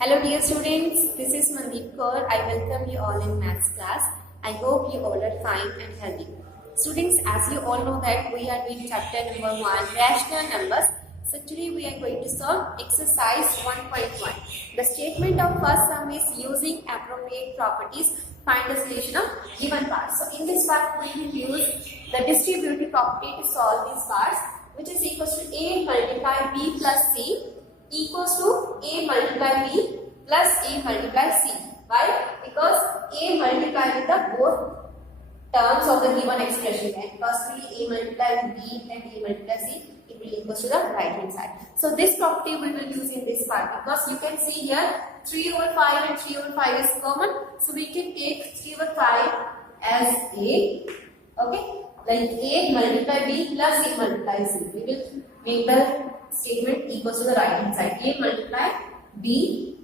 Hello dear students, this is Mandeep Kaur. I welcome you all in maths class. I hope you all are fine and healthy. Students, as you all know that we are doing chapter number 1, rational numbers. So today we are going to solve exercise 1.1. The statement of first sum is using appropriate properties, find the solution of given parts. So in this part we will use the distributive property to solve these parts, which is equals to A multiply B plus C equals to A multiply B plus A multiply C. Why? Because A multiply with the both terms of the given expression, and firstly A multiply with B and A multiply C, it will equals to the right hand side. So this property we will use in this part, because you can see here 3 over 5 and 3 over 5 is common. So we can take 3 over 5 as A, okay, like A multiply B plus A multiply C. We will make the statement equals to the right hand side. A multiply B,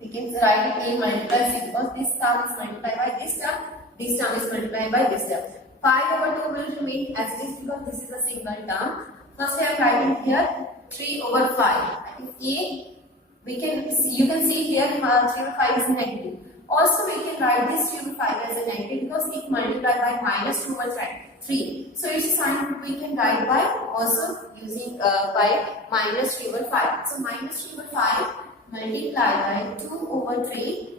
we can write it A multiply C, because this term is multiplied by this term is multiplied by this term. 5 over 2 will remain as it is, because this is a single term. First I am writing here 3 over 5. I think A, you can see here 3 over 5 is negative. Also we can write this 3 over 5 as a negative, because it multiplied by minus 2 over 3. So its sign we can write by also using by minus 3 over 5. So minus 3 over 5 multiplied by 2 over 3,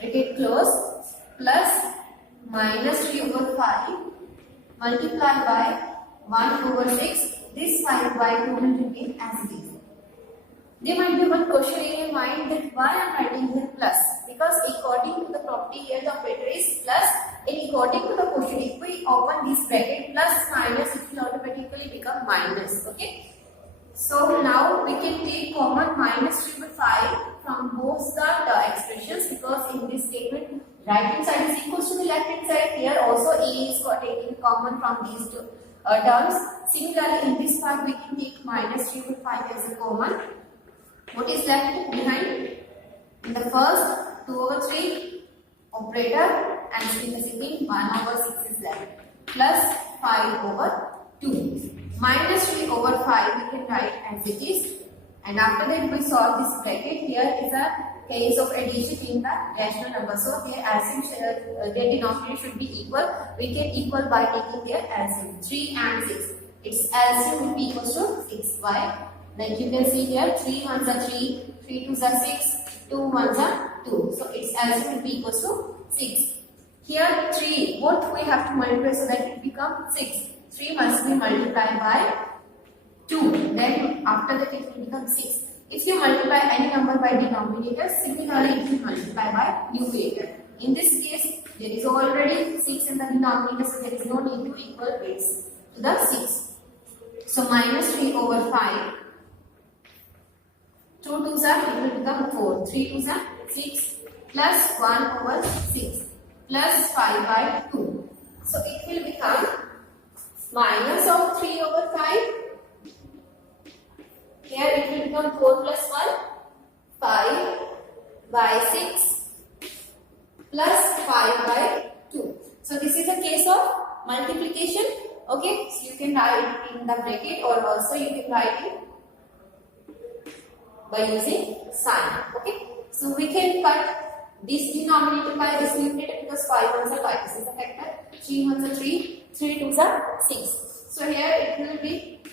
bracket close, plus minus 3 over 5 multiplied by 1 over 6. This 5 by 2 will remain as it is. There might be one question in your mind that why I am writing here plus, because according to the property here the operator is plus, and according to the question if we open this bracket plus minus, it will automatically become minus. Okay, so now we can take common minus 3 over 5 from both the expressions, because in this statement right hand side is equals to the left hand side. Here also A is taken common from these two terms. Similarly in this part we can take minus 3 over 5 as a common. What is left behind? In the first 2 over 3 operator, and in the second 1 over 6 is left, plus 5 over 2. Minus 3 over 5 we can write as it is, and after that we solve this bracket. Here is a case of addition in the rational number. So here LCM their denominator should be equal. We can equal by taking their LCM 3 and 6. Its LCM will be equals to 6. Why? Like you can see here 3 ones are 3, 3 twos are 6, 2 ones are 2. So its LCM will be equals to 6. Here 3, what we have to multiply so that it becomes 6. 3 must be multiplied by 2. Then after that it will become 6. If you multiply any number by denominator, similarly it will multiply by numerator. In this case, there is already 6 in the denominator, so there is no need to equal weights to the 6. So minus 3 over 5. 2 twos are, it will become 4. 3 twos are 6, plus 1 over 6, plus 5 by 2. So it will become minus of 3 over 5. Here it will become 4 plus 1, 5 by 6, plus 5 by 2. So this is a case of multiplication. Okay, so you can write it in the bracket, or also you can write it by using sign. Okay, so we can cut this denominator by this numerator, because 5 ones are 5. This is a factor. 3 ones are 3, 3 twos are 6. So here it will be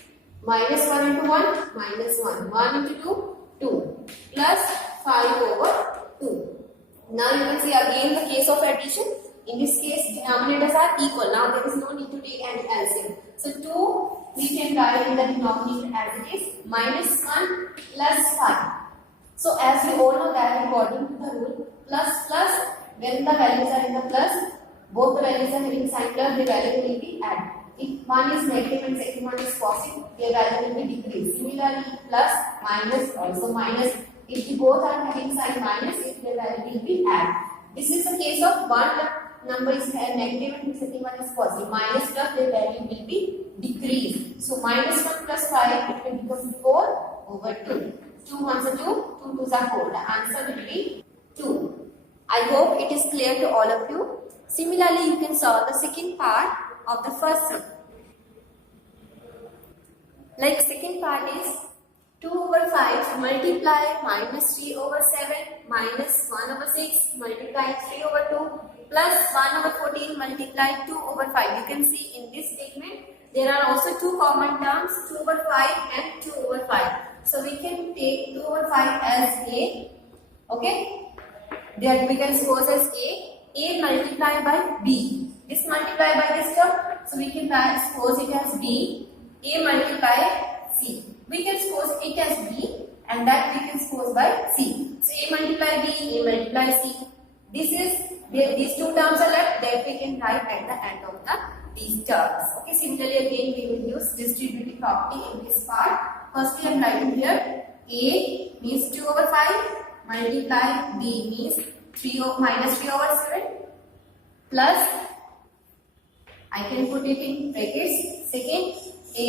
minus 1 into 1, minus 1. 1 into 2, 2. Plus 5 over 2. Now you can see again the case of addition. In this case denominators are equal. Now there is no need to take any LCM. So 2 we can write in the denominator as it is, minus 1 plus 5. So as you all know that according to the rule, plus when the values are in the plus, both the values are having sign plus, the value will be added. If one is negative and second one is positive, their value will be decreased. Similarly, plus, minus, also minus. If the both are having sign minus, if their value will be added. This is the case of one number is negative and the second one is positive. Minus plus, their value will be decreased. So minus 1 plus 5, it will become 4 over 2. 2 ones are 2, 2 twos are 4. The answer will be 2. I hope it is clear to all of you. Similarly, you can solve the second part of the first sum. Like second part is 2 over 5 multiply minus 3 over 7 minus 1 over 6 multiply 3 over 2 plus 1 over 14 multiply 2 over 5. You can see in this statement there are also two common terms, 2 over 5 and 2 over 5. So we can take 2 over 5 as A. Okay. That we can suppose as A. A multiplied by B. This multiplied by this term. So we can suppose it as B. A multiply C. We can suppose it as B and that we can suppose by C. So A multiply B, A multiply C. These two terms are left that we can write at the end of these terms. Okay, similarly again we will use distributive property in this part. Firstly I am writing here A means 2 over 5 multiply B means minus 3 over 7 plus I can put it in brackets. Second A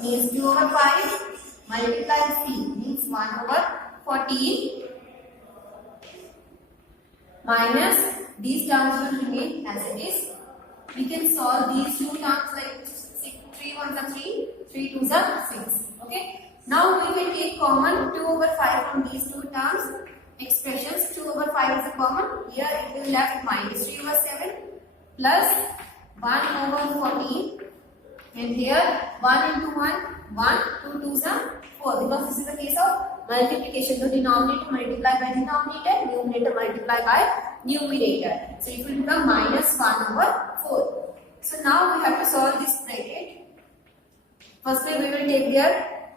means 2 over 5 multiply C means 1 over 14 minus these terms will remain as it is. We can solve these two terms like 3 1s are 3, 3 2s are 6. Okay. Now we can take common 2 over 5 from these two terms. Expressions 2 over 5 is a common. Here it will left minus 3 over 7 plus 1 over 14. And here 1 into 1, 1, 2 2s are 4 because this is the case of multiplication. So denominator multiply by denominator, numerator multiply by numerator. So it will become minus 1 over 4. So now we have to solve this bracket. Firstly we will take their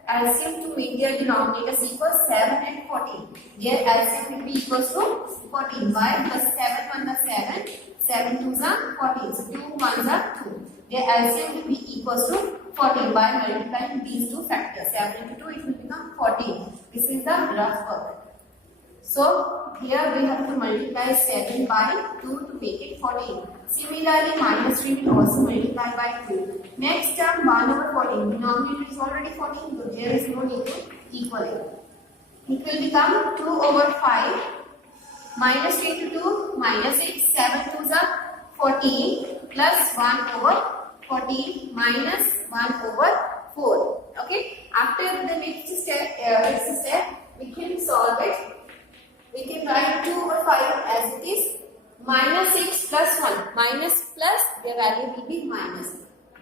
LCM to make their denominators equal 7 and 14. Their LCM will be equals to 14. Why? Because 7 1s are 7, 7 2s are 14. So 2 1s are 2. Their LCM will be equals to 14 by multiplying these two factors. 7 into 2 it will become 14. This is the rough work. So here we have to multiply 7 by 2 to make it 14. Similarly minus 3 will also multiply by 2. Next term 1 over 14. Denominator is already 14 so there is no need to equal it. It will become 2 over 5 minus 3 into 2 minus 6. 7 2s are 14 plus 1 over 14 minus 1 over 4. Okay. After the next step, we can solve it. We can write 2 over 5 as it is. Minus 6 plus 1. Minus plus their value will be minus.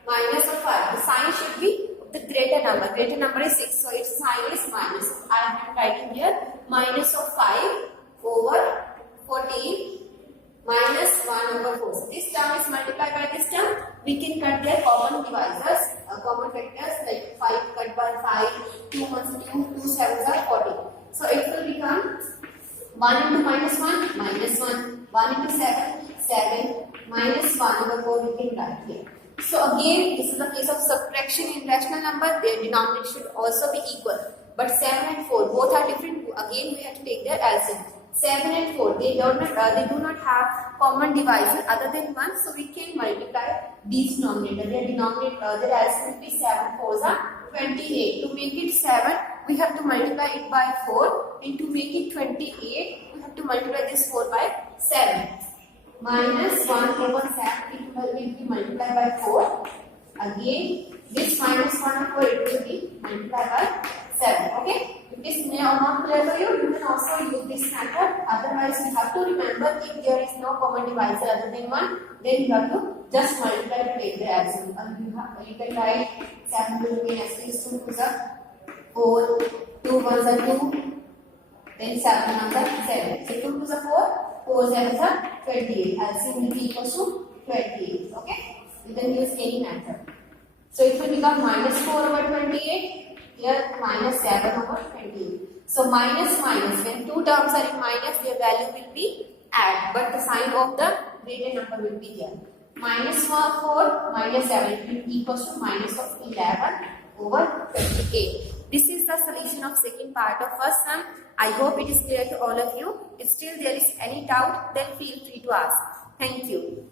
Minus of 5. The sign should be the greater number. Greater number is 6. So its sign is minus. I am writing here minus of 5 over 14 minus 1 over 4. So this term is multiplied by this term. We can cut their common divisors, common factors like 5 cut by 5, 2 1s 2, 2 7s are 40. So it will become 1 into minus 1, minus 1, 1 into 7, 7, minus 1 over 4 we can write here. So again, this is a case of subtraction in rational number, their denominator should also be equal. But 7 and 4, both are different. Again, we have to take their LCM. 7 and 4, they do not have common divisor other than 1, so we can multiply these denominator. Their denominator, their LCM will be 7 4s are 28. To make it 7, we have to multiply it by 4, and to make it 28, we have to multiply this 4 by 7. Minus 1 over 7, it will be multiplied by 4. Again, this minus 1 over it will be multiplied by 7. Okay? If this may or not clear to you, you can also use this method. Otherwise, you have to remember if there is no common divisor other than 1, then you have to just multiply to take the LCM. You can write 7 will remain as it is, 2 2s are 4, 2 1s are 2, then 7 1s are 7. So 2 2s are 4, 4 7s are 28. LCM will be equal to 28. Okay? You can use any method. So it will become minus 4 over 28. Here minus 7 over 28. So minus minus, when two terms are in minus, their value will be add, but the sign of the greater number will be here. Minus 4 minus 7 will be equal to minus of 11 over 28. This is the solution of second part of first sum. I hope it is clear to all of you. If still there is any doubt, then feel free to ask. Thank you.